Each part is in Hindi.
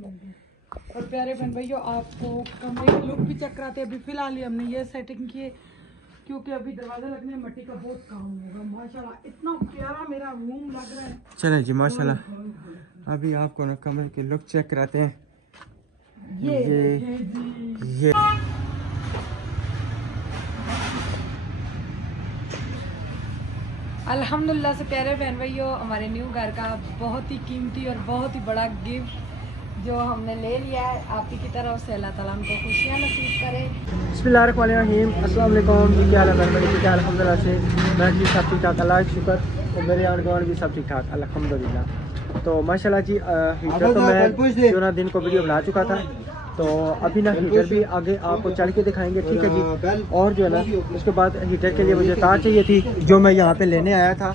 और प्यारे बहन भाइयों, आपको कमरे की लुक भी चेक कराते हैं। अभी फिलहाल ही हमने ये सेटिंग की है क्योंकि अभी दरवाजा लगने में मट्टी का बहुत काम होगा। माशाल्लाह इतना प्यारा मेरा रूम लग रहा है। चले जी माशाल्लाह, अभी आपको ना कमरे की लुक चेक कराते हैं। ये अल्हम्दुलिल्लाह से प्यारे बहन भाइयों, हमारे न्यू घर का बहुत ही कीमती और बहुत ही बड़ा गिफ्ट जो हमने ले लिया है आप ही की तरफ से। अल्लाह ताला हमको खुशियाँ नसीब करे। बिस्मिल्लाहिर्रहमानिर्रहीम, अस्सलाम वालेकुम जी। क्या हाल है मेरे? क्या अल्हम्दुलिल्लाह से मैं जी सब ठीक ठाक, अल्लाह का शुक्र। और मेरे आंड गवांड भी सब ठीक ठाक अल्हम्दुलिल्लाह। तो माशाल्लाह जी हीटर तो मैं जो ना दिन को वीडियो बना चुका था, तो अभी ना हीटर भी आगे आपको चल के दिखाएंगे, ठीक है जी। और जो है ना उसके बाद हीटर के लिए मुझे तार चाहिए थी जो मैं यहाँ पे लेने आया था।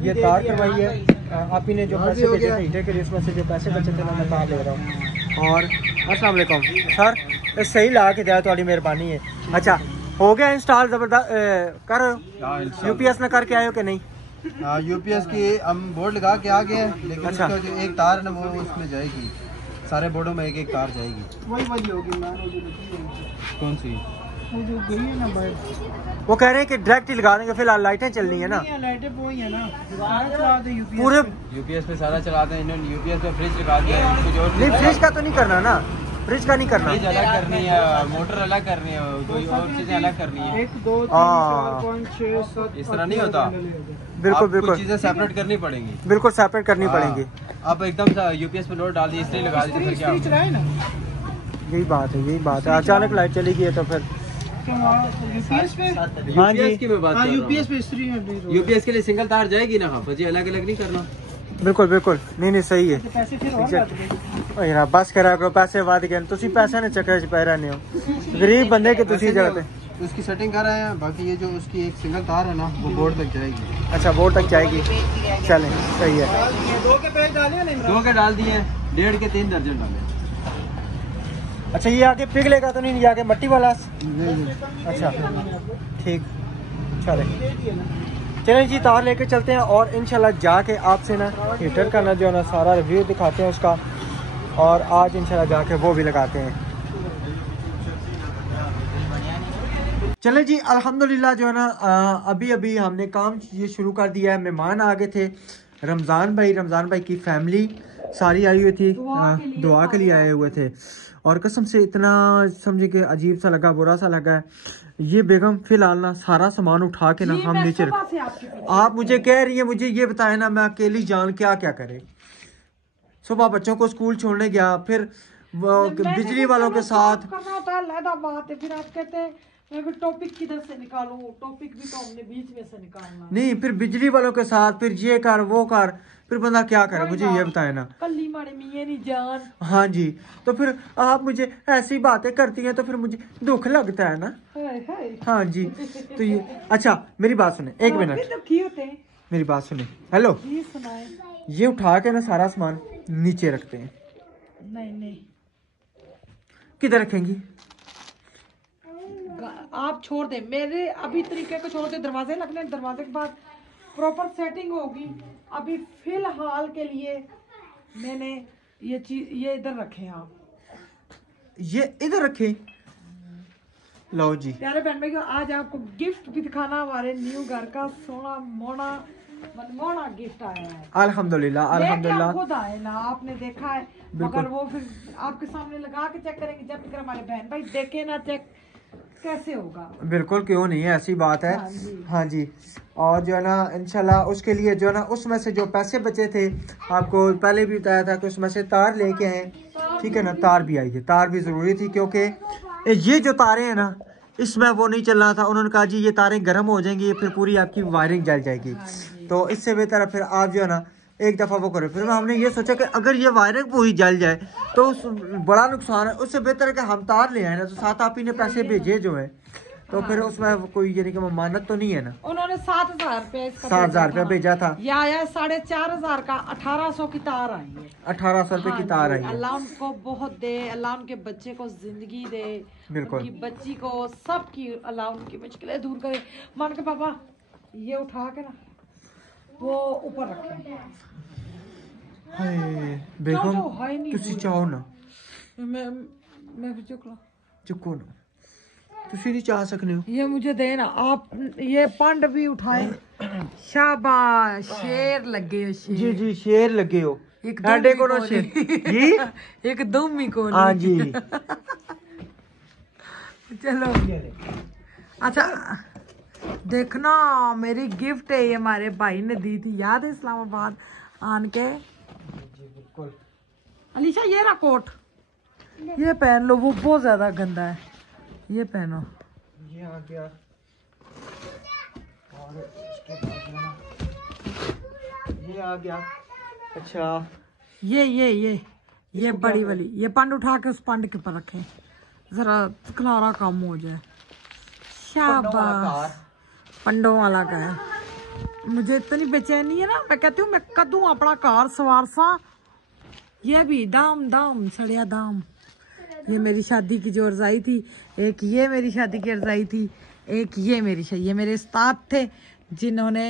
ये तार करवाई है आप ही ने, जो पैसे भेजे थे हीटर के लिए उसमें से जो पैसे बचे थे मैं तार ले रहा हूँ। और अस्सलाम वालेकुम सर, सही ला के दिया, थोड़ी मेहरबानी है। अच्छा हो गया इंस्टॉल? जबरदस्त कर यूपीएस में करके आए हो कि नहीं? हाँ, यूपीएस की हम बोर्ड लगा के आ गए हैं, लेकिन अच्छा। उसका जो एक तार है ना वो उसमें जाएगी, सारे बोर्डों में एक एक तार जाएगी। वही वाली होगी कौन सी? वो जो गई है ना बाहर। वो कह रहे हैं कि डायरेक्ट ही लगा देंगे, फिलहाल लाइटें चलनी है ना लाइटें वो ही है ना, चला दे पूरे यूपीएस पे सारा चलाते हैं इन्होंने। यूपीएस पे फ्रिज लगा दिया है, कुछ और नहीं। फ्रिज का तो नहीं करना ना, फ्रिज का नहीं करना, फ्रिज अलग करनी है, मोटर अलग करनी है, कोई और चीजें अलग करनी है। 1 2 3 4 5 6 7 इस तरह नहीं होता, बिल्कुल बिल्कुल चीजें सेपरेट करनी पड़ेंगी, बिल्कुल सेपरेट करनी पड़ेगी। आप एकदम सा यूपीएस पे लोड डाल दिए इसलिए लगा दी, फिर क्या होगा? यही बात है, यही बात है। अचानक लाइट चली गई है तो फिर यूपीएस पे हाँ जी, यूपीएस की मैं बात कर रहा हूँ। यूपीएस पे इस्त्री है। यूपीएस के लिए सिंगल तार जाएगी ना, जी अलग अलग नहीं करना। बिल्कुल बिल्कुल, नहीं नहीं सही है। पैसे फिर और यार बस करा करो, पैसे वाद गए तुसी पैसे ने चक्कर च पै रहने हो, गरीब बंदे के तुसी जाते। उसकी सेटिंग कर रहे हैं, बाकी ये जो उसकी एक सिंगल तार है ना वो बोर्ड तक जाएगी। अच्छा बोर्ड तक जाएगी, चलें सही है। 2 के पेज डाले नहीं? 2 के डाल दिए, 1.5 के 3 दर्जन डाले। अच्छा ये आगे पिघलेगा तो नहीं, ये आगे मट्टी वाला? अच्छा ठीक, चले चलें जी, तार लेके चलते हैं और इंशाल्लाह जाके आपसे ना हीटर का ना जो है ना सारा रिव्यू दिखाते हैं उसका, और आज इंशाल्लाह जाके वो भी लगाते हैं। चले जी अल्हम्दुलिल्लाह जो है ना अभी अभी हमने काम ये शुरू कर दिया है। मेहमान आ गए थे, रमज़ान भाई की फैमिली सारी आई हुई थी, दुआ के लिए आए हुए थे। और कसम से इतना समझे कि अजीब सा लगा, बुरा सा लगा है। ये बेगम फिलहाल ना सारा सामान उठा के ना हम नीचे आप मुझे कह रही है, मुझे ये बताए ना मैं अकेली जान क्या क्या करे। सुबह बच्चों को स्कूल छोड़ने गया, फिर बिजली वालों के साथ करना होता है, लहदा बात है। फिर आप कहते हैं मैं टॉपिक किधर से निकालूं? टॉपिक भी तो हमने बीच में से निकालना नहीं, फिर बिजली वालों के साथ फिर ये कर वो कर, फिर बंदा क्या करे? मुझे ये बताए ना। कल्ली मारे मियां नहीं जान। हाँ जी, तो फिर आप मुझे ऐसी बातें करती हैं तो फिर मुझे दुख लगता है ना। हाय हाय। हाँ जी, तो ये अच्छा मेरी बात सुने, एक मिनट तो की होते हैं, मेरी बात सुने। हेलो, ये सुनाए। ये उठा के ना सारा सामान नीचे रखते हैं। नहीं नहीं, किधर रखेंगी? आप छोड़ दे, मेरे अभी तरीके को छोड़ दे। दरवाजे लगने, दरवाजे के बाद प्रॉपर सेटिंग होगी। अभी फिलहाल के लिए मैंने ये चीज ये इधर रखे हैं। आप ये इधर रखे, लो जी। प्यारे बहन भाइयों, आज आपको गिफ्ट भी दिखाना, हमारे न्यू घर का सोना मोना मनमोना गिफ्ट आया है। अल्हम्दुलिल्लाह अल्हम्दुलिल्लाह। खुद आए ना, आपने देखा है, मगर वो फिर आपके सामने लगा के चेक करेंगे। जब तक हमारे बहन भाई देखे ना चेक कैसे होगा? बिल्कुल, क्यों नहीं है, ऐसी बात है। हाँ जी, और जो है ना इंशाल्लाह उसके लिए जो है ना उसमें से जो पैसे बचे थे, आपको पहले भी बताया था कि उसमें से तार लेके आए, ठीक है ना। तार भी आई है, तार भी ज़रूरी थी क्योंकि ये जो तारें हैं ना इसमें वो नहीं चल रहा था। उन्होंने कहा जी ये तारें गर्म हो जाएंगी, फिर पूरी आपकी वायरिंग जल जाएगी। तो इससे बेहतर है फिर आप जो है ना एक दफ़ा वो करें। फिर हमने ये सोचा कि अगर ये वायरिंग पूरी जल जाए तो बड़ा नुकसान है, उससे बेहतर है कि हम तार ले आए ना। तो साथ आप ही ने पैसे भेजे जो है, तो फिर उसमें कोई यानी कि ममानत तो नहीं है ना। उन्होंने 7,000 रुपया 7,000 रुपया भेजा था, या 4,500 का 1,800 की तार आई है। 1,800 रुपए की तार आई है। अल्लाह उनको बहुत दे, अल्लाह उनके बच्चे को जिंदगी दे, बिल्कुल, उनकी बच्ची को, सबकी अल्लाह उनकी मुश्किलें दूर करे। मान के पापा ये उठा के ना वो ऊपर रखे। हाय बेगम तुसी चाहो ना मैं भी चुक ला चुको ना तुसी नहीं चाह सकने हो ये मुझे देना आप ये पंड भी उठाए शाबाश शेर लगे हो शेर जी जी शेर लगे हो एक साडे कोलो शेर जी एक दुमी को हाँ जी चलो अच्छा देखना मेरी गिफ्ट है ये हमारे भाई ने दी थी याद है इस्लामाबाद आन के बिल्कुल अलीशा ये रहा कोट ये पहन लो वो बहुत ज्यादा गंदा है ये पहनो ये आ गया और इसके बाद ये आ गया अच्छा ये बड़ी वाली ये पंड उठा के उस पंड के ऊपर रखें जरा खलारा कम हो जाए शाबाश पंडों वाला का है मुझे इतनी बेचैनी है ना मैं कहती हूँ मैं कदू अपना कार सवार सा ये भी दाम दाम सड़िया दाम ये मेरी शादी की जो रजाई थी एक ये मेरी शादी की रजाई थी एक ये मेरे उस्ताद थे जिन्होंने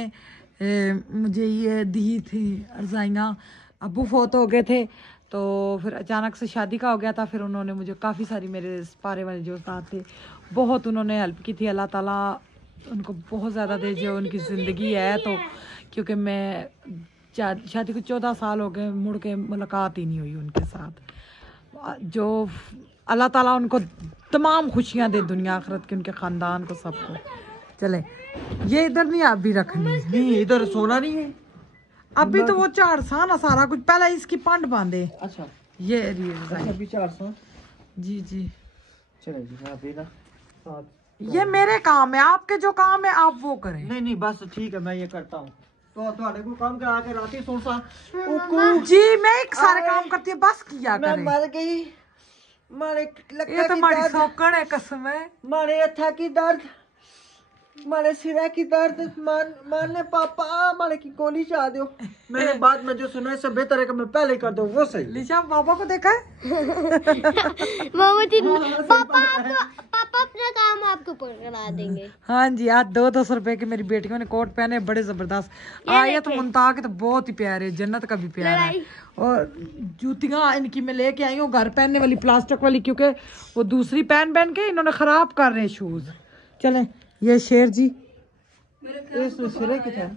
मुझे ये दी थी रजाइयाँ अबू फोत हो गए थे तो फिर अचानक से शादी का हो गया था फिर उन्होंने मुझे काफ़ी सारी मेरे पारे वाले जो उस्ताद थे बहुत उन्होंने हेल्प की थी अल्लाह ताला उनको बहुत ज़्यादा दे जो उनकी ज़िंदगी है तो क्योंकि मैं शादी को 14 साल हो गए मुड़ के मुलाकात ही नहीं हुई उनके साथ जो अल्लाह ताला उनको तमाम खुशियाँ दे दुनिया आखिरत के उनके ख़ानदान को सबको चले ये इधर नहीं आप भी रखनी नहीं इधर सोना नहीं है अभी तो वो 400 ना सारा कुछ पहले इसकी पंड बांधे अच्छा ये अच्छा अभी 400 जी जी चलो जी मैं अभी ना साथ ये मेरे काम है आपके जो काम है आप वो करें नहीं नहीं बस ठीक है मैं ये करता हूँ तो ਤੁਹਾਡੇ को काम करा के राती सुन सा जी मैं एक सारे काम करती हूँ बस किया मैं करें मर गई मारे ये लक्का तो की हमारी दर्द सौकड़ है कसम है मारे अथा की दर्द मारे सिरा की दर्द मान ने पापा मारे की गोली चाह दो मैंने बाद में जो सुना है सब बेहतर है कि मैं पहले कर दूं वो सही लिशा पापा को देखा है पापा अपना काम आपको पकड़ा देंगे हाँ जी आज 200 रुपए की मेरी बेटियों ने कोट पहने बड़े जबरदस्त आयत मुंता के तो बहुत ही प्यारे जन्नत का भी प्यार है और जूतियां इनकी मैं लेके आई हूँ घर पहनने वाली प्लास्टिक वाली क्योंकि वो दूसरी पहन के इन्होंने खराब कर रहे हैं शूज चले ये शेर जी इसमें सिरे की था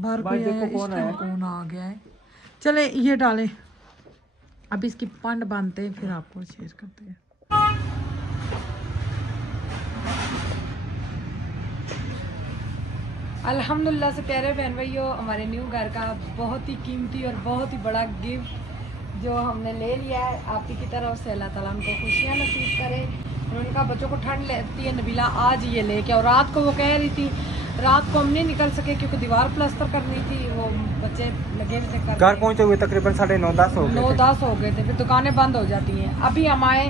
बाहर भाई कोई देखो आया, कौन आया। कौन आ गया है चले ये डालें अब इसकी पंड बांधते हैं फिर आपको शेयर करते हैं अल्हम्दुलिल्लाह से प्यारे बहन भाइयों हमारे न्यू घर का बहुत ही कीमती और बहुत ही बड़ा गिफ्ट जो हमने ले लिया है आप ही की तरफ से अल्लाह ताला उनको खुशियाँ नसीब करे और उनका बच्चों को ठंड लगती है नबीला आज ये लेके और रात को वो कह रही थी रात को हम नहीं निकल सके क्योंकि दीवार प्लास्टर करनी थी वो बच्चे लगे हुए थे घर पहुंचे हुए तकरीबन 9:30 हो गए 9-10 हो गए थे फिर दुकानें बंद हो जाती हैं अभी हम आए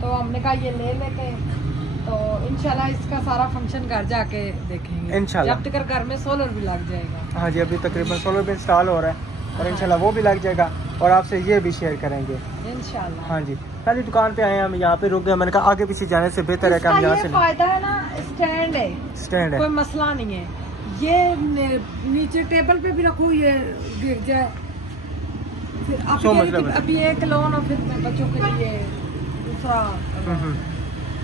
तो हमने कहा ये ले लेते तो इंशाल्लाह इसका सारा फंक्शन घर जाके देखेंगे इंशाल्लाह। जब तक घर में सोलर भी लग जाएगा हाँ जी अभी तकरीबन सोलर भी इंस्टॉल हो रहा है और इंशाल्लाह वो भी लग जाएगा और आपसे ये भी शेयर करेंगे इंशाल्लाह हाँ जी पहली दुकान पे आए हम यहाँ पे रुक गए मैंने कहा आगे पीछे जाने से बेहतर है कि हम यहाँ इसका से ये फायदा है ना स्टैंड है स्टैंड है कोई मसला नहीं है ये नीचे टेबल पे भी रखो ये गिर जाए फिर अब सो ये मतलब कि है। अभी एक लोन और फिर बच्चों के लिए दूसरा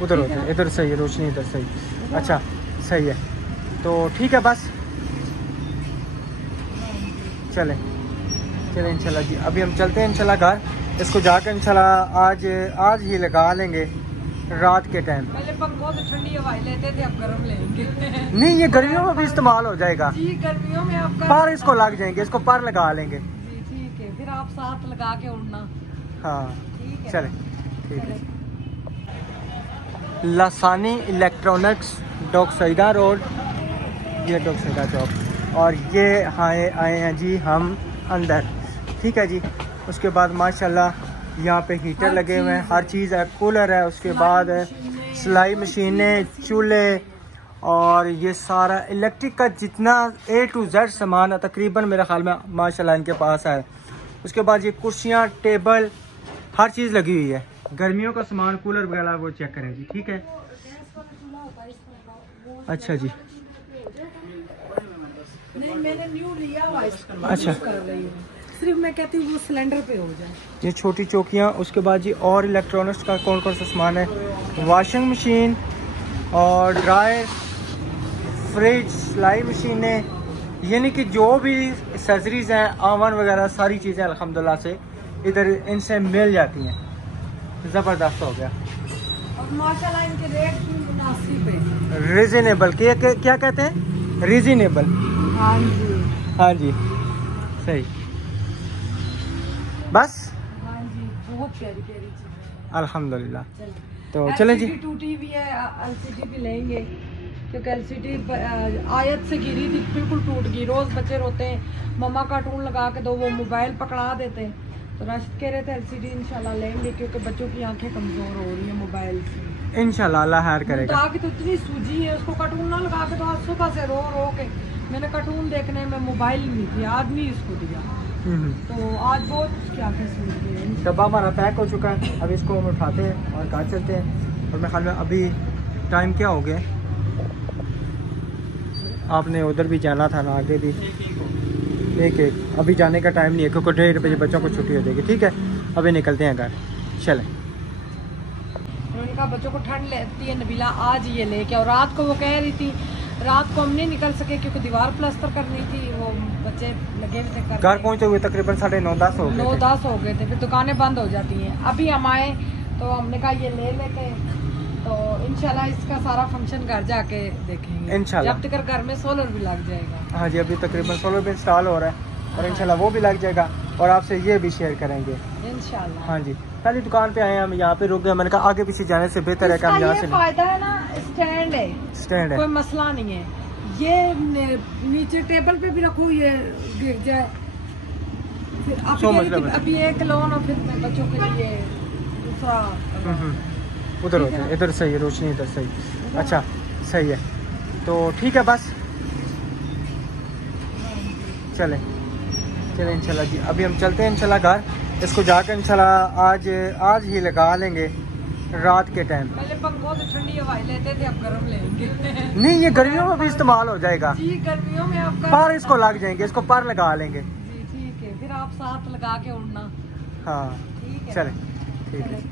उधर होते हैं इधर सही है रोशनी इधर सही अच्छा सही है तो ठीक है बस चले इंशाल्लाह जी अभी हम चलते हैं इंशाल्लाह घर इसको जाकर इंशाल्लाह आज ही लगा लेंगे रात के टाइम पहले पंखों से ठंडी हवाएं लेते थे अब गर्म लेंगे नहीं ये गर्मियों में भी इस्तेमाल हो जाएगा जी गर्मियों में आप पर इसको लग जाएंगे इसको पर लगा लेंगे जी ठीक है फिर आप साथ लगा के उड़ना हाँ ठीक है चले ठीक है लासानी इलेक्ट्रॉनिक्स डॉक सईदा रोड ये डॉक सईदा चौक और ये आए हैं जी हम अंदर ठीक है जी उसके बाद माशाल्लाह यहाँ पे हीटर लगे हुए हैं हर चीज़ है कूलर है उसके बाद सिलाई मशीनें चूल्हे और ये सारा इलेक्ट्रिक का जितना A to Z सामान है तकरीबन मेरे ख्याल में माशाल्लाह इनके पास है उसके बाद ये कुर्सियाँ टेबल हर चीज़ लगी हुई है गर्मियों का सामान कूलर वगैरह वो चेक करें जी ठीक है अच्छा जी नहीं मैंने न्यू लिया हुआ इसका अच्छा कर रही हूँ सिर्फ मैं कहती हूँ वो सिलेंडर पे हो जाए। ये छोटी चौकियाँ, उसके बाद जी और इलेक्ट्रॉनिक्स का कौन कौन सा सामान है, वॉशिंग मशीन और ड्रायर, फ्रिज, सिलाई मशीनें, यानी कि जो भी एक्सेसरीज हैं, आवन वगैरह सारी चीज़ें अल्हम्दुलिल्लाह से इधर इनसे मिल जाती हैं। ज़बरदस्त हो गया और माशाल्लाह इनके रेट भी मुनासिब है, रीजनेबल। क्या कहते हैं, रीजनेबल। हाँ जी हाँ जी सही। बस हाँ जी, बहुत प्यारी प्यारी चीज़ें अल्हम्दुलिल्लाह। हैं। तो चलें जी। LCD टूटी भी है, LCD भी लेंगे क्योंकि LCD आयत से गिरी थी, बिल्कुल टूट गई। रोज़ बच्चे रोते हैं मम्मा कार्टून लगा के दो, वो मोबाइल पकड़ा देते हैं। तो राशिद कह रहे थे LCD इंशाल्लाह लेंगे क्योंकि बच्चों की आंखें कमज़ोर हो रही हैं मोबाइल से। इंशाल्लाह अल्लाह खैर करेगा। आगे तो इतनी सूजी है, उसको कार्टून ना लगा के, तो आज सुबह से रो रो के मैंने कार्टून देखने में मोबाइल नहीं थी, आदमी इसको दिया, तो आज बहुत उसकी आंखें सूज गई। डब्बा हमारा पैक हो चुका है, अब इसको हम उठाते हैं और घर चलते हैं। और मेरे ख्याल में अभी टाइम क्या हो गया, आपने उधर भी जाना था ना, आगे भी एक अभी जाने का टाइम नहीं है क्योंकि 1:30 बजे बच्चों को छुट्टी हो जाएगी। ठीक है, अभी निकलते हैं घर, चलें। उनका बच्चों को ठंड लगती है, नबीला आज ये लेके, और रात को वो कह रही थी, रात को हम नहीं निकल सके क्योंकि दीवार प्लास्टर करनी थी, वो बच्चे लगे हुए थे करने। घर पहुंचे हुए तकरीबन 9:30 हो गए थे। 9-10 हो गए थे, फिर दुकानें बंद हो जाती हैं। अभी हम आए तो हमने कहा ये ले लेते हैं, तो इंशाल्लाह इसका सारा फंक्शन घर जाके देखेंगे इंशाल्लाह। जब तक घर में सोलर भी लग जाएगा। हाँ जी, अभी तकरीबन सोलर भी इंस्टॉल हो रहा है और इंशाल्लाह वो भी लग जाएगा और आपसे ये भी शेयर करेंगे इंशाल्लाह। हाँ जी, पहली दुकान पे आए हैं हम, यहाँ पे रुक गए। मैंने कहा आगे पीछे जाने से बेहतर है कि हम यहाँ से फायदा है ना, स्टैंड है, स्टैंड है, कोई मसला नहीं है। ये नीचे टेबल पे भी रखो, ये गिर जाए फिर अभी एक लोन और फिर बच्चों के लिए दूसरा। उधर होता है, इधर सही है रोशनी, इधर सही। अच्छा सही है, तो ठीक है बस चलें इंशाल्लाह जी। अभी हम चलते हैं इंशाल्लाह घर, इसको जाकर इंशाल्लाह आज ही लगा लेंगे रात के टाइम। पहले पंखों से ठंडी हवाएं लेते थे, अब गर्म लेंगे। नहीं, ये गर्मियों में भी इस्तेमाल हो जाएगा जी, गर्मियों में आप पर इसको लग जाएंगे, इसको पर लगा लेंगे। जी ठीक है, फिर आप साथ लगा के उड़ना। हाँ ठीक है, चलें, ठीक है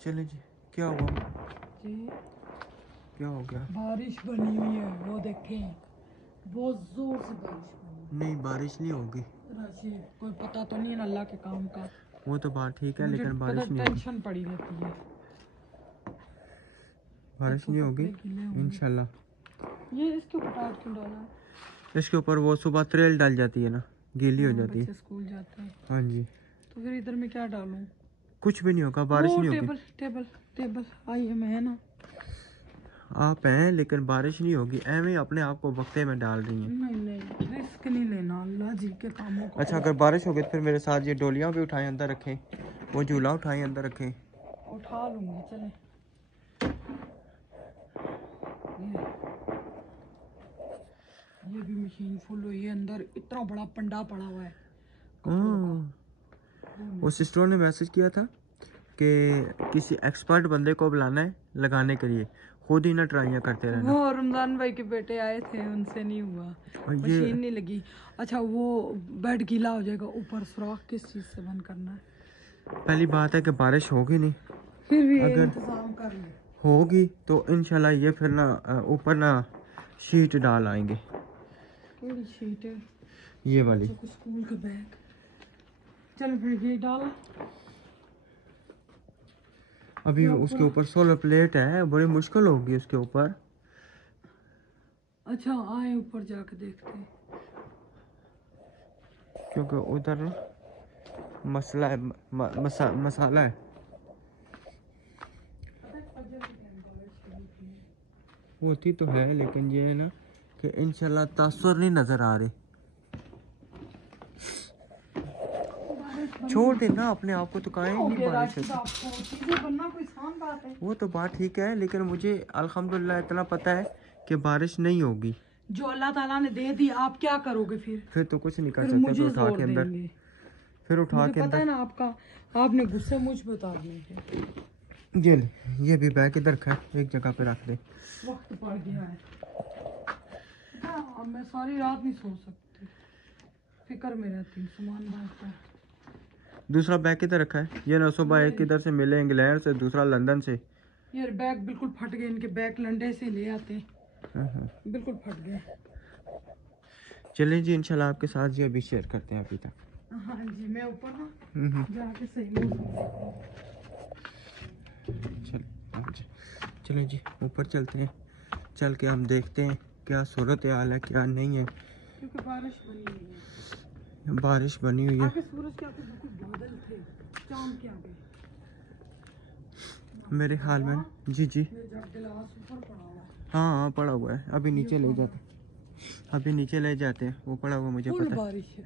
चलें जी। क्या हुआ जी, क्या हो गया? बारिश बनी हुई है, वो देखें बहुत जोर से बारिश बनी। नहीं बारिश नहीं होगी, राशिद कोई पता तो नहीं है अल्लाह के काम का, वो तो बात ठीक है, मुझे लेकिन बारिश पता नहीं होगी, टेंशन पड़ी रहती है। बारिश नहीं होगी इंशाल्लाह। ये इसके ऊपर टाट क्यों डाला? इसके ऊपर वो सुबह त्रेल डाल जाती है ना, गीली हो जाती है। बच्चे स्कूल जाते हैं हाँ जी, तो फिर इधर में क्या डालूं? कुछ भी नहीं होगा, बारिश नहीं होगी। टेबल टेबल टेबल आई है, मैं है ना, आप हैं लेकिन बारिश नहीं होगी, एवं अपने आप को वक्ते में डाल रही हैं। नहीं रिस्क नहीं लेना अल्लाह जी के कामों का। अच्छा अगर बारिश होगी तो फिर मेरे साथ ये डोलियाँ भी उठाएं अंदर रखें, वो झूला उठाएं अंदर रखें। उठा लूंगी, चले। ये भी मशीन फुल हुई है, अंदर इतना बड़ा पंडा पड़ा हुआ है। वो सिस्टरों ने मैसेज किया था कि किसी एक्सपर्ट बंदे को बुलाना है लगाने के लिए, खुद ही ना ट्राइयाँ करते रहना। वो रमजान भाई के बेटे आए थे, उनसे नहीं हुआ, मशीन नहीं लगी। अच्छा वो बेड गीला हो जाएगा, ऊपर सुराख किस चीज से बंद करना है? पहली बात है कि बारिश होगी नहीं, फिर भी अगर इंतजाम कर ले। होगी तो इंशाल्लाह ये फिर ना ऊपर ना शीट डाल आएंगे। थोड़ी शीट है ये वाली, स्कूल के बैग। चल फिर ये डाल। अभी उसके ऊपर सोलर प्लेट है, बड़ी मुश्किल होगी उसके ऊपर। अच्छा आए ऊपर जाके देखते हैं, क्योंकि उधर मसला है, मसाला है। होती तो है लेकिन ये है ना कि इंशाल्लाह तासुर नहीं नजर आ रहे। छोड़ देना अपने आप को, तो काहे नहीं बारिश होती। वो तो बात ठीक है लेकिन मुझे अल्हम्दुलिल्लाह इतना पता है कि बारिश नहीं होगी। जो अल्लाह ताला ने दे दी, आप क्या करोगे फिर? फिर तो कुछ नहीं कर सकते, तो उठा के अंदर, फिर उठा के पता है अंदर। ना आपका, आपने गुस्से मुझ पे उतारने हैं। ये भी बैग इधर रखा है, एक जगह पे रख दे। वक्त पड़ गया है, अब मैं सारी रात नहीं सो सकती। फिक्र में रहती हूँ सामान बांटता है। दूसरा बैग किधर रखा है? ये 922 किधर से मिले? इंग्लैंड से, दूसरा लंदन से। यार बैग बिल्कुल फट गए, इनके बैग लंडे से ले आते बिल्कुल फट गए। चलिए जी, इंशाल्लाह आपके साथ जी अभी शेयर करते हैं अभी तक। हाँ जी, मैं ऊपर ना जाके सही मौसम। चलिए जी ऊपर चलते हैं, चल के हम देखते हैं क्या सूरत हाल है क्या नहीं है, क्योंकि बारिश बनी हुई है। बारिश बनी हुई है। आगे सूरज के आगे बिल्कुल बादल थे, चांद के आगे। मेरे हाल में जी जी जग गिलास ऊपर पड़ा हुआ है। हाँ पड़ा हुआ है, अभी नीचे ले जाते हैं, अभी नीचे ले जाते हैं। वो पड़ा हुआ मुझे फुल पता है। बारिश है,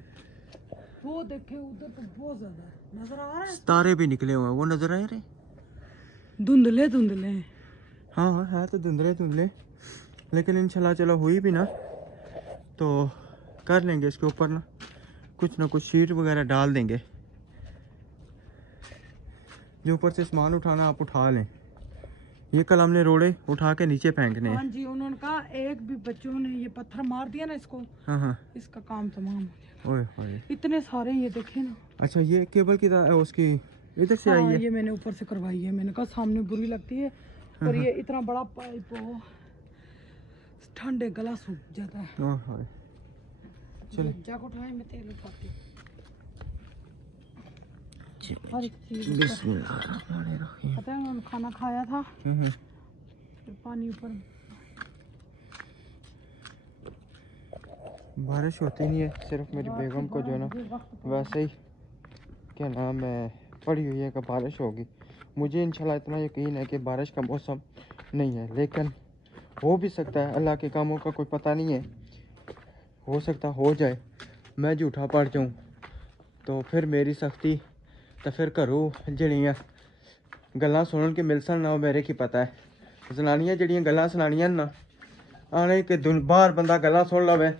वो देखे उधर तो बहुत ज्यादा नजर आ रहा है। तारे भी निकले हुए हैं, वो नजर आए रहे। धुंधले धुंधले। हाँ है तो धुंधले धुंधले, लेकिन इंशाल्लाह चलो हुई भी ना तो कर लेंगे इसके ऊपर ना कुछ शीट वगैरह डाल देंगे। जो ऊपर से सामान उठाना आप उठा लें। ये कल हमने रोड़े उठा के नीचे फेंकने हैं। हाँ जी, उन्होंने कहा एक भी बच्चों ने ये पत्थर मार दिया ना इसको, हाँ इसका काम तमाम हो जाएगा। ओए ओए। इतने सारे ये देखे ना। अच्छा ये केबल की उसकी इधर से आई हाँ, है? ये मैंने ऊपर से करवाई है। मैंने कहा सामने बुरी लगती है, और ये इतना बड़ा पाइप हो, ठंडे गला सूख जाता है। ओए चलो जग उठाए, मैं तेल उठाती हूँ। चलो हर एक चीज बिस्मिल्लाह। पता है उन्होंने खाना खाया था, फिर पानी ऊपर। बारिश होती नहीं है, सिर्फ मेरी बेगम को जो है ना वैसे ही क्या नाम है पड़ी हुई है कि बारिश होगी। मुझे इंशाल्लाह इतना यकीन है कि बारिश का मौसम नहीं है, लेकिन हो भी सकता है। अल्लाह के कामों का कोई पता नहीं है, हो सकता हो जाए मैं झूठा पड़ जाऊँ तो फिर मेरी सख्ती तो फिर घरों जड़ियाँ गल्लां सुनन के मिलसन ना मेरे की पता है। जनानियां जड़ियां गल्लां सुनानियां ना आने के बाहर बंदा गल्लां सुन लवे,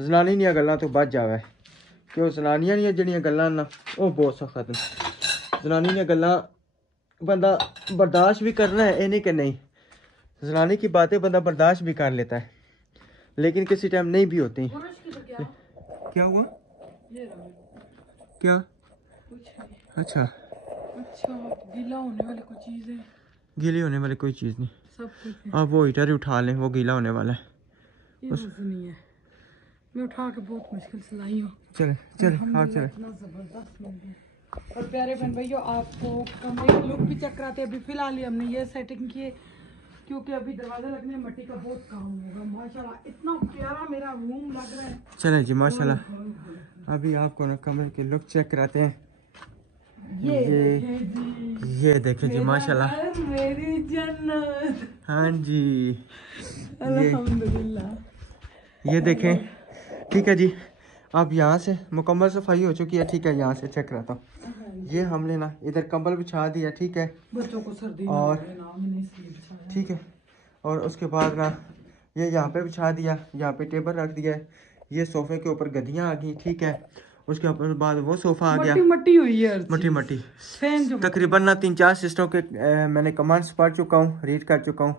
जनानी दियां गल्लां तो बच जावे। क्यों जनानियां दियां जड़ियां गल्लां ना वो बहुत सख्त न। जनानी दियां गल्लां बंदा बर्दाश्त भी करना है, ये नहीं कि नहीं। जनानी की बातें बंदा बर्दाश्त भी कर लेता है, लेकिन किसी टाइम नहीं भी होती। क्या हुआ? क्या? अच्छा गीला होने वाली कोई चीज है? गीली होने वाली कोई चीज़ नहीं, सब कुछ है। आप वो हीटर ही उठा लें, वो गीला होने वाला है। ये मुझसे नहीं है, मैं उठा के बहुत मुश्किल से लाई हूँ। चले चले आप चले। इतना जबरदस्त मिल गया। और प्यारे बहन भाइयों, आपको कमरे का लुक भी चेक कराते हैं। अभी फिलहाल हमने ये सेटिंग की है, क्योंकि अभी दरवाजा लगने में मट्टी का बहुत काम होगा। माशाल्लाह इतना प्यारा मेरा रूम लग रहा है। चले जी माशाल्लाह। अभी आपको ना कमरे के लुक चेक कराते हैं। ये देखें जी माशाल्लाह, मेरी जन्नत। हाँ जी अल्हम्दुलिल्लाह। ये देखें। ठीक है जी, अब यहाँ से मुकम्मल सफाई हो चुकी है। ठीक है, यहाँ से चेक कराता हूँ। ये हमने ना इधर कंबल बिछा दिया, ठीक है, बच्चों को सर्दी और ना, ठीक है, और उसके बाद ना ये यहाँ पे बिछा दिया, यहाँ पे टेबल रख दिया है। ये सोफे के ऊपर गद्दियाँ आ गई, ठीक है। उसके ऊपर बाद वो सोफा आ गया, मट्टी हुई है, मट्टी। तकरीबन ना 3-4 सिस्टरों के मैंने कमेंट्स पढ़ चुका हूँ, रीड कर चुका हूँ।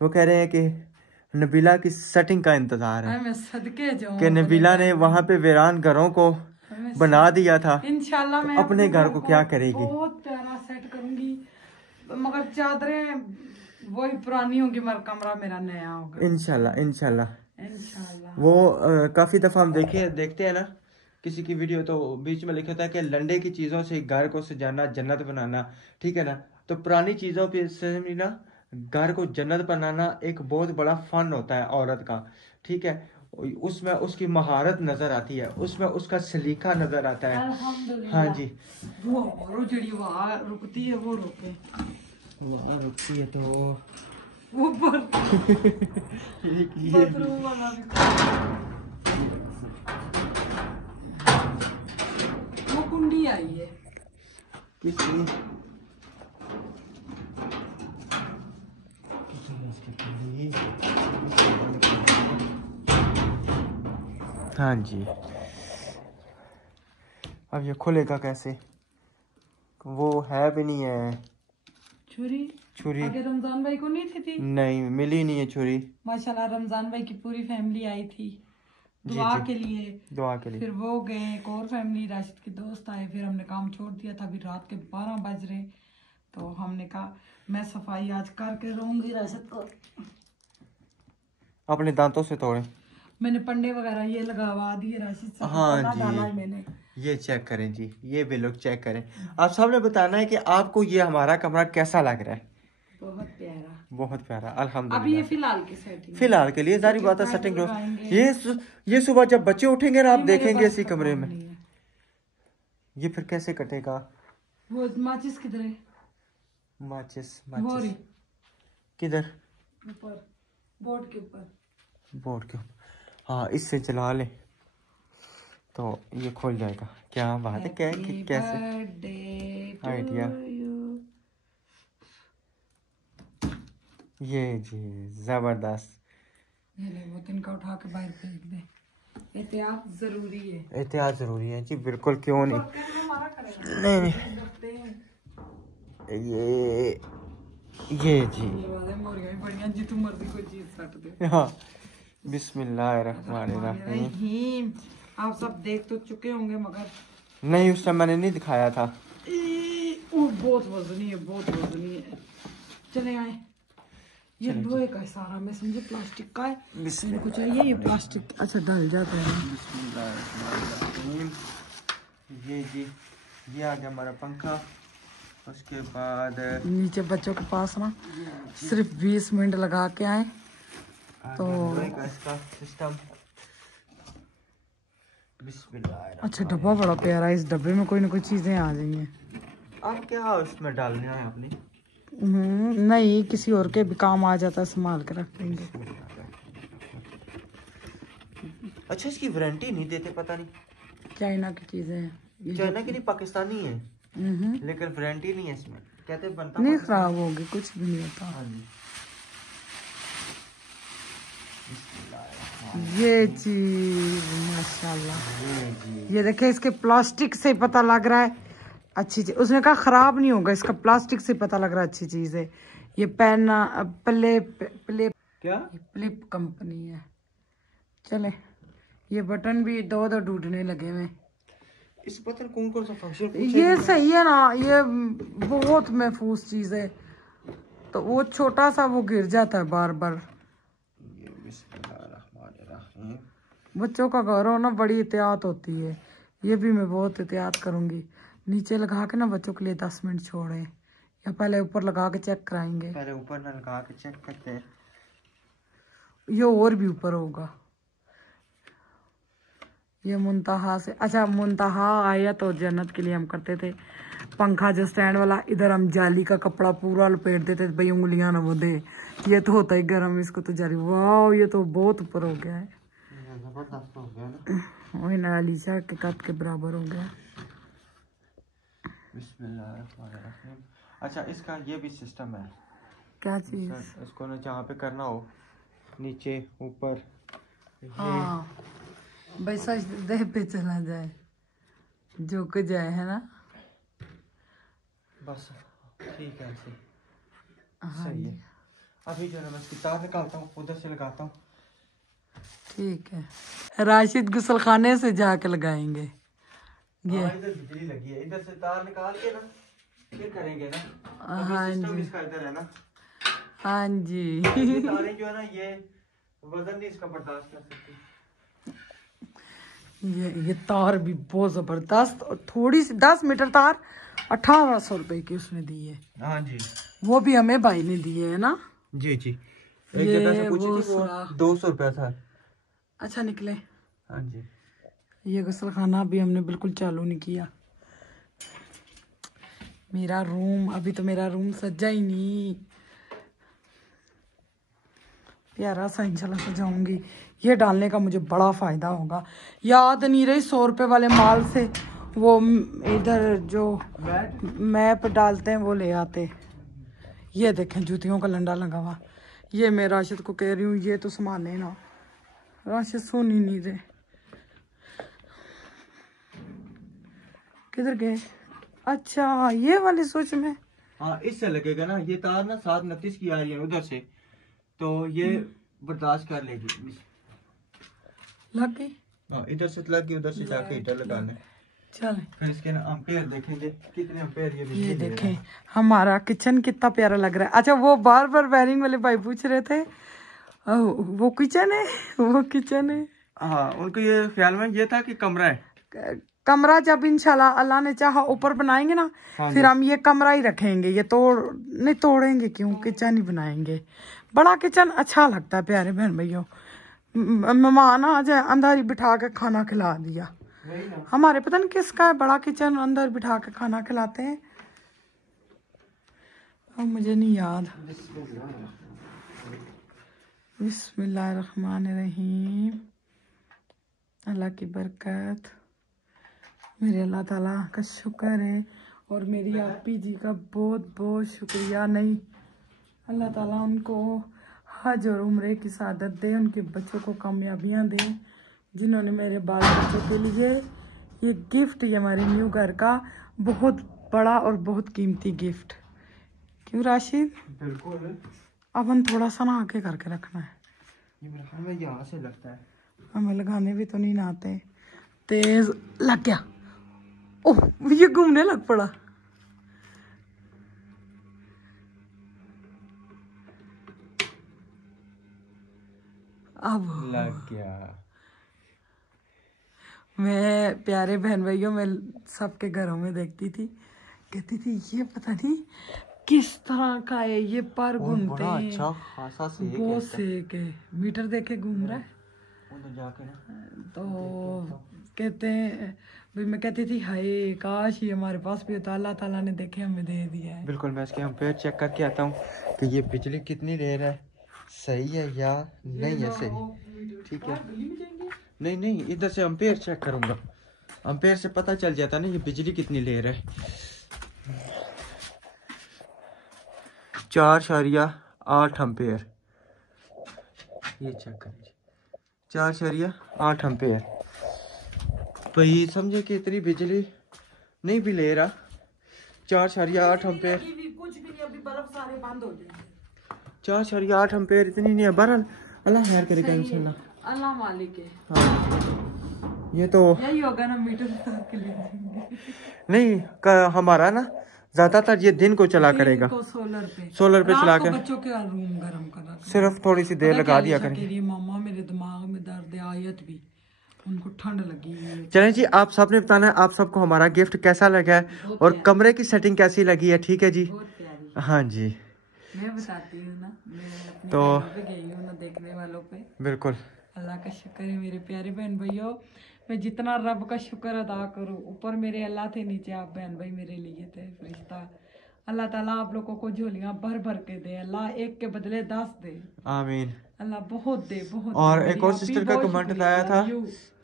वो कह रहे हैं कि नबीला की सेटिंग का इंतजार है, मैं सदके जाऊं कि नबीला ने वहाँ पे वीरान घरों को बना दिया था। इंशाल्लाह मैं अपने घर को क्या करेगी, बहुत प्यारा सेट करूंगी, मगर चादरें वही पुरानी होंगी, मगर कमरा मेरा नया होगा इंशाल्लाह। वो काफी दफा हम देखते हैं ना किसी की वीडियो, तो बीच में लिखा था कि लंडे की चीजों से घर को सजाना जन्नत बनाना, ठीक है ना। तो पुरानी चीजों पे से ना घर को जन्नत बनाना एक बहुत बड़ा फन होता है औरत का, ठीक है। उसमें उसकी महारत नजर आती है, उसमें उसका सलीका नजर आता है। हाँ जी, वो रुकती है, वो रोके, वो रुकती है तो ऊपर बाथरूम वाला वो कुंडी आई है किसकी? हाँ जी, अब ये खुलेगा कैसे? वो है भी नहीं है छुरी। आगे रमजान भाई को नहीं थी? नहीं मिली नहीं है छुरी। माशाल्लाह रमजान भाई की पूरी फैमिली आई थी, दुआ के लिए। दुआ के लिए फिर वो गए, एक और फैमिली राशिद के दोस्त आए, फिर हमने काम छोड़ दिया था। अभी रात के 12 बज रहे, तो हमने कहा मैं सफाई आज करके रहूंगी। राशिद को अपने दांतों से तोड़े, मैंने पंडे वगैरह ये लगवा दिए राशिद से। हाँ पता जी। डाला है मैंने। ये चेक करें जी, ये भी लोग चेक करें। आप सबने बताना है कि आपको ये हमारा कमरा कैसा लग रहा है। बहुत प्यारा, बहुत प्यारा, अभी ये अल्हम्दुलिल्लाह। फिलहाल की सेटिंग। फिलहाल के लिए जारी बात है, सेटिंग रोज। लगाएंगे। ये सुबह जब बच्चे उठेंगे ना, आप नहीं, मेरे देखेंगे बस इसी का कमरे काम में। नहीं है। ये फिर कैसे कटेगा? वो माचिस किधर है? माचिस वो माचिस रही किधर? ऊपर, बोर्ड के ऊपर। बोर्ड के ऊपर। हाँ, इससे चला ले तो ये खोल जाएगा। क्या बात है, कैसे आइडिया। ये जी जबरदस्त। ये ले, वो तिनका उठा के बाहर फेंक दे। एहतियात जरूरी है। एहतियात जरूरी है जी, बिल्कुल, क्यों नहीं। नहीं नहीं, ये जी जितू मर्जी कोई चीज सट दे। हाँ, बिस्मिल्लाहिर्रहमानिर्रहीम। आप सब देख तो चुके होंगे, मगर नहीं, उस टाइम मैंने नहीं दिखाया था। बहुत वजनी है, बहुत वजनी है। चले आए। ये लोहे का है सारा, मैं समझे प्लास्टिक का है। मेरे को चाहिए ये प्लास्टिक। अच्छा, डल जाता है। ये जी, ये आ गया हमारा पंखा। उसके बाद नीचे बच्चों के पास ना सिर्फ 20 मिनट लगा के आए तो इसका सिस्टम। बिस्मिल्लाह। अच्छा, डब्बा बड़ा प्यारा है। इस डब्बे में कोई ना कोई चीजें आ जाएंगी। आप क्या उसमें डालने आए अपने? नहीं, किसी और के भी काम आ जाता है, संभाल के रख देंगे। अच्छा, इसकी वारंटी नहीं देते, पता नहीं। चाइना की चीजें हैं। चाइना की नहीं, पाकिस्तानी है, लेकिन वारंटी नहीं है इसमें। कहते बनता नहीं, खराब होगी, कुछ भी नहीं होता। हाँ जी। ये चीज माशाल्लाह, ये देखे, इसके प्लास्टिक से पता लग रहा है अच्छी चीज। उसने कहा खराब नहीं होगा, इसका प्लास्टिक से पता लग रहा है अच्छी चीज है। ये पेन क्या फ्लिप कंपनी है। चले, ये बटन भी दो टूटने लगे हुए। इस बटन कौन सा फंक्शन? ये सही है ना, ये बहुत महफूज चीज है। तो वो छोटा सा वो गिर जाता है बार बार। बच्चों का घर हो ना, बड़ी एहतियात होती है। ये भी मैं बहुत एहतियात करूंगी। नीचे लगा के ना बच्चों के लिए 10 मिनट छोड़े, या पहले ऊपर लगा के चेक कराएंगे। पहले ऊपर ना लगा के चेक करते हैं। ये और भी ऊपर होगा। ये मुंतहा से, अच्छा, मुंतहा आया तो जन्नत के लिए हम करते थे पंखा जो स्टैंड वाला। इधर हम जाली का कपड़ा पूरा लपेट देते थे भाई, उंगलियां ना वो दे। ये तो होता है गर्म, इसको तो जाली। वाह, ये तो बहुत ऊपर हो गया है। जबरदस्त हो गया ना। वही ना, अलीशा के कद के बराबर हो गया। बिस्मिल्लाहिर्रहमानिर्रहीम। अच्छा, इसका ये भी सिस्टम है। क्या चीज? इसको ना जहाँ पे करना हो, नीचे ऊपर, हाँ भाई, सजदे पे चला जाए, झुक जाए, है ना। बस ठीक है, ऐसे हाँ सही है। अभी जो है मैं इसकी तार निकालता हूँ, उधर से लगाता हूँ। ठीक है। राशिद गुसल खाने से जाके लगाएंगे। ये इधर बिजली लगी है, इधर से तार निकाल के ना फिर करेंगे ना। हाँ सिस्टम जी, इसका इधर है ना। हाँ जी। ये तारें जो है ना, ये वजन नहीं इसका बर्दाश्त कर सकती। ये तार भी बहुत जबरदस्त, और थोड़ी सी 10 मीटर तार 1800 रुपए की उसने दी है। हाँ जी, वो भी हमें भाई ने दिए है ना। जी जी। एक ये जगह से पूछी वो थी, वो सुराख। 200 रुपया था। अच्छा निकले। हाँ जी। ये गुसल खाना भी हमने बिल्कुल चालू नहीं किया। मेरा रूम, अभी तो मेरा रूम सजा ही नहीं। प्यारा सा इंशाल्लाह सजाऊंगी। ये डालने का मुझे बड़ा फायदा होगा। याद नहीं रही 100 रुपए वाले माल से वो इधर जो मैप डालते हैं वो ले आते। ये देखें, जूतियों का लंडा लगा हुआ। ये मैं राशिद को कह रही हूँ, ये तो संभाले ना। राशिद सुन ही नहीं रहे, किधर गए? अच्छा, ये वाली स्विच में। हाँ, इससे लगेगा ना। ये तार ना 729 की आ रही है उधर से, तो ये बर्दाश्त कर लेगी। लग गई। इधर से लग गई, उधर से जाके हीटर लगाने। चले फिर इसके ना एम्पेयर देखेंगे कितने एम्पेयर ये बिजली ये ले रहा देखें है। हमारा किचन कितना प्यारा लग रहा है। अच्छा वो बार बार वायरिंग वाले भाई पूछ रहे थे वो किचन है, वो किचन है। हाँ, उनको ये ख्याल में ये था कि कमरा है। कमरा जब इंशाल्लाह अल्लाह ने चाहा ऊपर बनाएंगे ना, फिर हम ये कमरा ही रखेंगे। ये नहीं तोड़ेंगे क्यों, किचन ही बनाएंगे। बड़ा किचन अच्छा लगता है प्यारे बहन भैया। मेहमान आ जाए अंदर ही बिठा के खाना खिला दिया। हमारे पता नहीं किसका है बड़ा किचन, अंदर बिठा के खाना खिलाते हैं। अब मुझे नहीं याद। बिस्मिल्लाहिर्रहमानिर्रहीम। अल्लाह की बरकत, मेरे अल्लाह ताला का शुक्र है और मेरी आपी जी का बहुत बहुत शुक्रिया। नहीं, अल्लाह ताला उनको हज और उम्रे की सादत दे, उनके बच्चों को कामयाबियाँ दे, जिन्होंने मेरे बाल बच्चों के लिए ये गिफ्ट, ये हमारे न्यू घर का बहुत बड़ा और बहुत कीमती गिफ्ट। क्यों राशिद? बिल्कुल। अब हम थोड़ा सा ना आगे करके रखना है, ये मेरे ख्याल में यहाँ से लगता है। हमें लगाने भी तो नहीं ना आते। तेज लग गया। ओह ये घूमने लग पड़ा। अब लग गया। मैं प्यारे बहन भाइयों में सबके घरों में देखती थी, कहती थी ये पता नहीं किस तरह का है, ये पर घूमते हैं। अच्छा खासा सेक है बहुत इसका। सेक है, मीटर देखे घूम रहा है। उधर जाके ना तो कहते हैं भाई, मैं कहती थी हाय काश ये हमारे पास भी होता, अल्लाह ताला ने देखे हमें दे दिया है। बिल्कुल। मैं इसके एम्पेयर चेक करके आता हूँ कि ये बिजली कितनी ले रहा है, सही है या नहीं है सही। ठीक है, नहीं नहीं, इधर से एम्पेयर चेक करूँगा। एम्पेयर से पता चल जाता ना ये बिजली कितनी ले रहा है। 4.8 एम्पेयर, ये चेक करिए। 4.8 एम्पेयर। भाई समझे कि इतनी बिजली नहीं भी ले रहा। 4.8 एम्पेयर, कुछ भी नहीं, अभी बल्ब सारे बंद हो जाएंगे। 4.8 एम्पेयर इतनी नहीं है। बहरहाल अल्लाह खैर करेगा इंशाल्लाह। अल्लाह मालिक है। हाँ, ये तो यही होगा ना मीटर के लिए। नहीं हमारा ना ज्यादातर ये दिन को चला करेगा, सोलर पे चला रात को कर बच्चों के रूम गर्म करना। सिर्फ थोड़ी सी देर लगा दिया करेंगे। करेंगे। मामा मेरे दिमाग में दर्द है, आयत भी उनको ठंड लगी हुई है। चलें जी, आप सबने बताना है आप सबको हमारा गिफ्ट कैसा लगा है और कमरे की सेटिंग कैसी लगी है। ठीक है जी, बहुत प्यारी। हाँ जी, मैं बताती हूँ ना, मैं अपने तो पे गई हूँ ना, देखने वालों पे। बिल्कुल अल्लाह का शुक्र है मेरे प्यारे बहन भाइयों। मैं जितना रब का शुक्र अदा करूँ, ऊपर मेरे अल्लाह थे, नीचे आप बहन भाई मेरे लिए थे फरिश्ता। अल्लाह ताला आप लोगों को झोलियां भर भर के दे, अल्लाह एक के बदले 10 दे, आमीन। अल्लाह बहुत दे, बहुत और दे। एक और सिस्टर का कमेंट आया था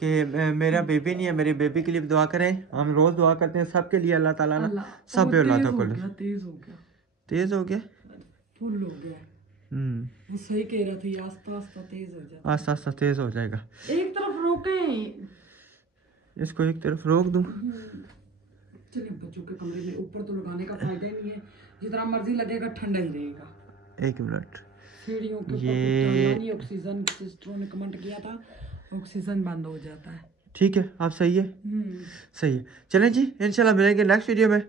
कि मेरा बेबी नहीं है, मेरी बेबी के लिए भी दुआ करें। हम रोज दुआ करते हैं सबके लिए, अल्लाह ताला ना सब औलादों को। तेज हो गया, तेज हो गया, फुल हो गया। वो सही कह रहा था, आस्ता आस्ता तेज हो जाता, आस्ता आस्ता तेज हो जाएगा। एक तरफ रोके, इसको एक तरफ रोक दूं। चलिए बच्चों के कमरे में ऊपर तो लगाने का फायदा ही नहीं है, जितना मर्जी लगेगा ठंडा ही रहेगा। एक मिनट, सीढ़ियों के ऊपर ऑक्सीजन, सिस्टरों ने कमेंट किया था ऑक्सीजन बंद हो जाता है। ठीक है, आप सही है, सही है। चलें जी, इंशाल्लाह मिलेंगे नेक्स्ट वीडियो में।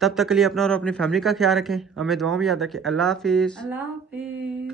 तब तक के लिए अपना और अपनी फैमिली का ख्याल रखें, हमें दुआओं में याद रखें। अल्लाह हाफिज़। अल्लाह हाफिज़।